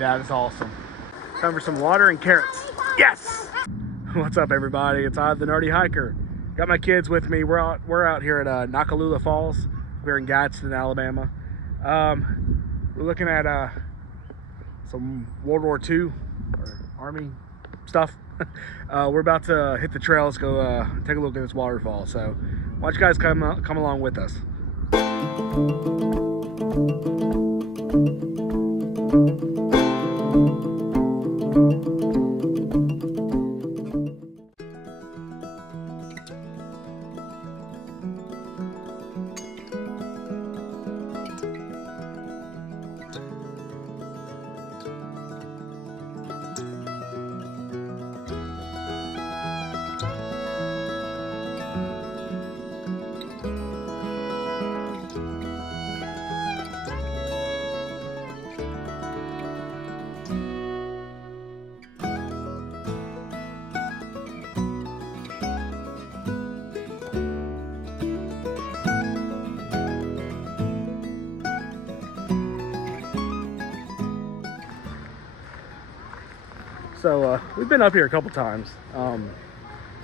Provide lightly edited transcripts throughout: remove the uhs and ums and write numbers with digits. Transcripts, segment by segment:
That is awesome. Time for some water and carrots. Yes! What's up, everybody? It's I, the Nerdy Hiker. Got my kids with me. We're out here at Noccalula Falls. We're in Gadsden, Alabama. We're looking at some World War II or Army stuff. We're about to hit the trails, go take a look at this waterfall. So why don't you guys come along with us. So we've been up here a couple times,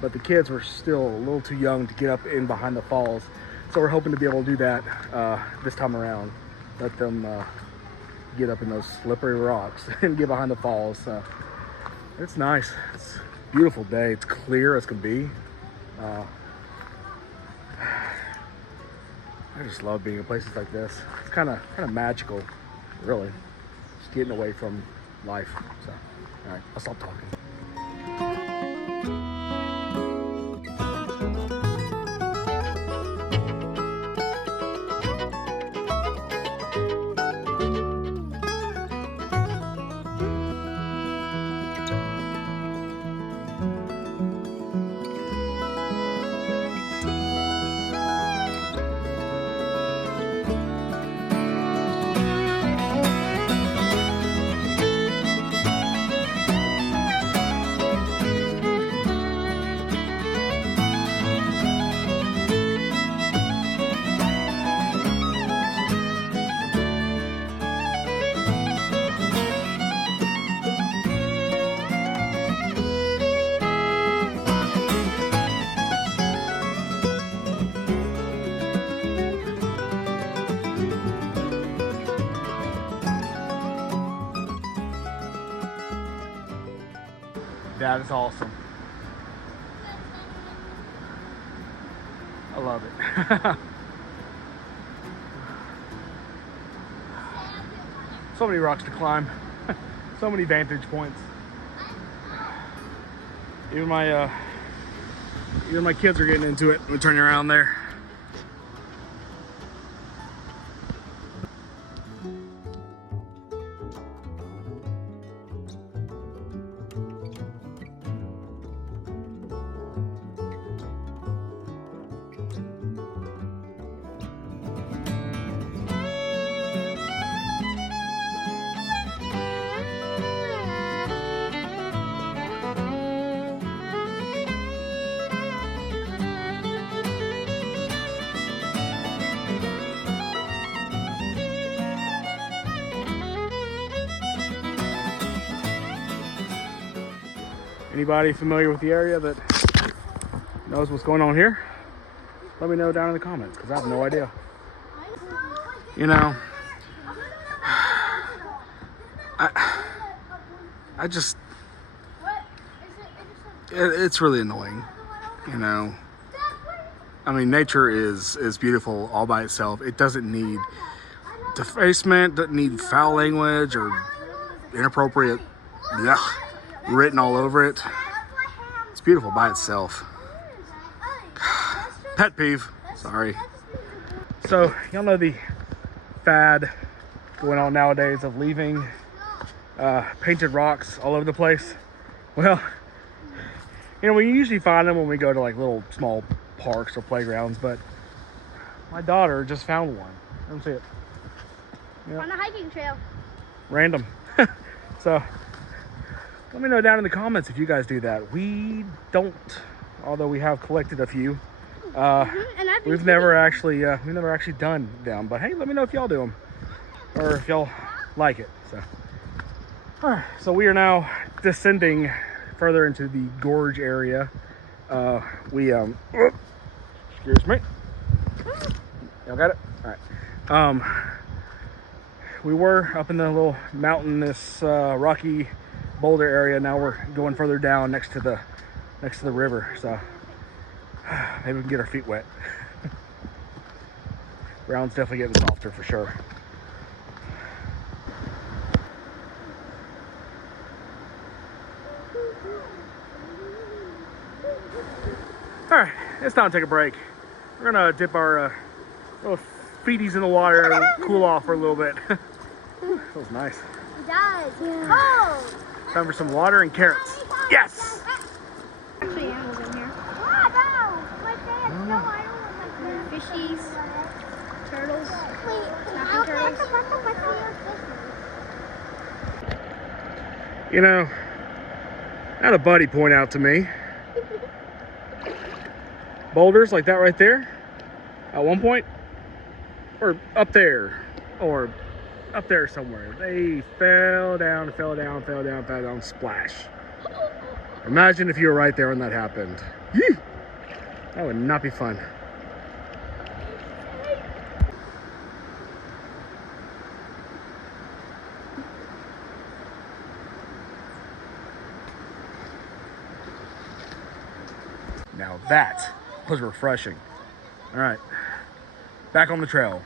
but the kids were still a little too young to get up in behind the falls. So we're hoping to be able to do that this time around. Let them get up in those slippery rocks and get behind the falls. So it's nice. It's a beautiful day. It's clear as can be. I just love being in places like this. It's kind of magical, really. Just getting away from life. So. All right, I'll stop talking. That is awesome. I love it. So many rocks to climb. So many vantage points. Even my kids are getting into it. We're turning around there. Anybody familiar with the area that knows what's going on here? Let me know down in the comments, because I have no idea. You know, I just, it's really annoying, you know. I mean, nature is beautiful all by itself. It doesn't need defacement, doesn't need foul language or inappropriate written all over it. It's beautiful by itself. Pet peeve, sorry. So y'all know the fad going on nowadays of leaving painted rocks all over the place. Well, you know, we usually find them when we go to like little small parks or playgrounds, but my daughter just found one. Let me see it. Yep. On a hiking trail. Random. So let me know down in the comments if you guys do that. We don't, although we have collected a few. We've never actually done them. But hey, let me know if y'all do them or if y'all like it. So All right, so we are now descending further into the gorge area. Excuse me. Y'all got it? All right. We were up in the little mountainous, rocky boulder area. Now we're going further down next to the river. So maybe we can get our feet wet. Ground's definitely getting softer for sure. All right, it's time to take a break. We're gonna dip our little feeties in the water and cool off for a little bit. Feels nice. It does. Yeah. Oh! Time for some water and carrots. Yes! Actually, animals in here. Oh, no! Like that. No, I don't want like that. Fishies, turtles, snapping turtles. You know, I had a buddy point out to me. Boulders like that right there, at one point, or up there, somewhere. They fell down, splash. Imagine if you were right there when that happened. Yee! That would not be fun. Now that was refreshing. All right, back on the trail.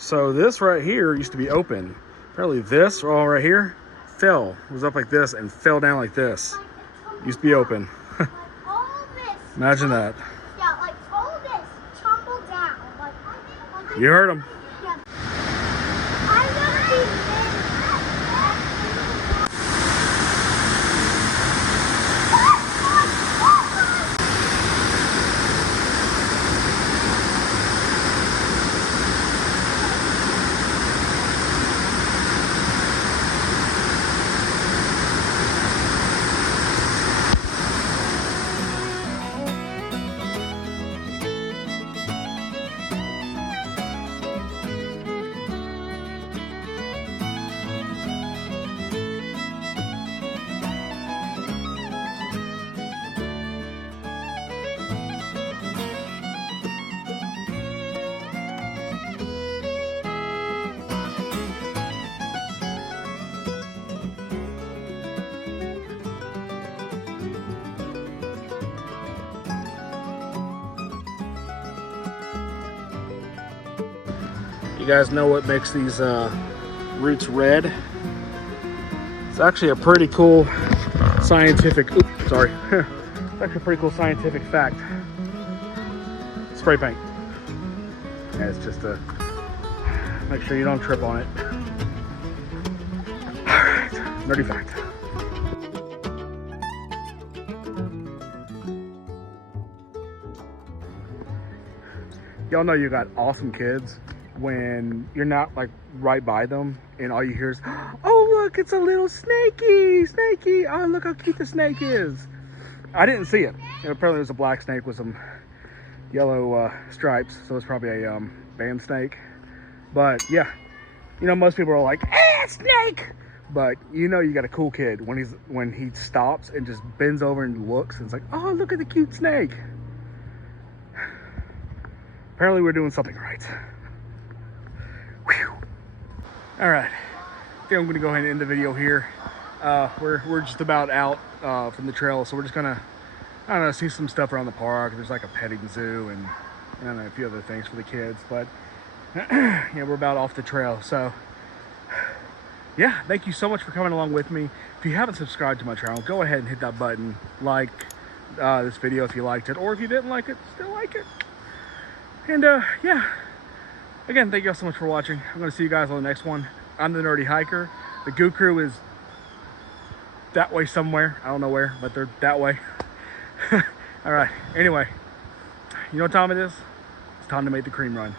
So this right here used to be open. Apparently this all right here was up like this and fell down like this. Used to be open. Imagine that. Yeah, like all this tumbled down. Like, you heard him. Yeah. I want to be You guys know what makes these roots red? It's actually a pretty cool scientific, it's actually a pretty cool scientific fact. Spray paint. And it's just to make sure you don't trip on it. All right, nerdy fact. Y'all know you got awesome kids when you're not like right by them and all you hear is, oh look, it's a little snakey, oh look how cute the snake is. I didn't see it. Apparently it was a black snake with some yellow stripes, so it's probably a band snake. But yeah, you know, most people are like, snake, But you know you got a cool kid when he stops and just bends over and looks and it's like, oh, look at the cute snake. Apparently we're doing something right. Whew. All right, I think I'm gonna go ahead and end the video here. We're just about out from the trail, so we're just gonna, I don't know, see some stuff around the park. There's like a petting zoo and I don't know, a few other things for the kids, but yeah, we're about off the trail. So yeah, thank you so much for coming along with me. If you haven't subscribed to my channel, go ahead and hit that button, like this video if you liked it, or if you didn't like it, still like it. And yeah, again, thank you all so much for watching. I'm gonna see you guys on the next one. I'm the Nerdy Hiker. The Goo Crew is that way somewhere. I don't know where, but they're that way. All right, anyway, you know what time it is? It's time to make the cream run.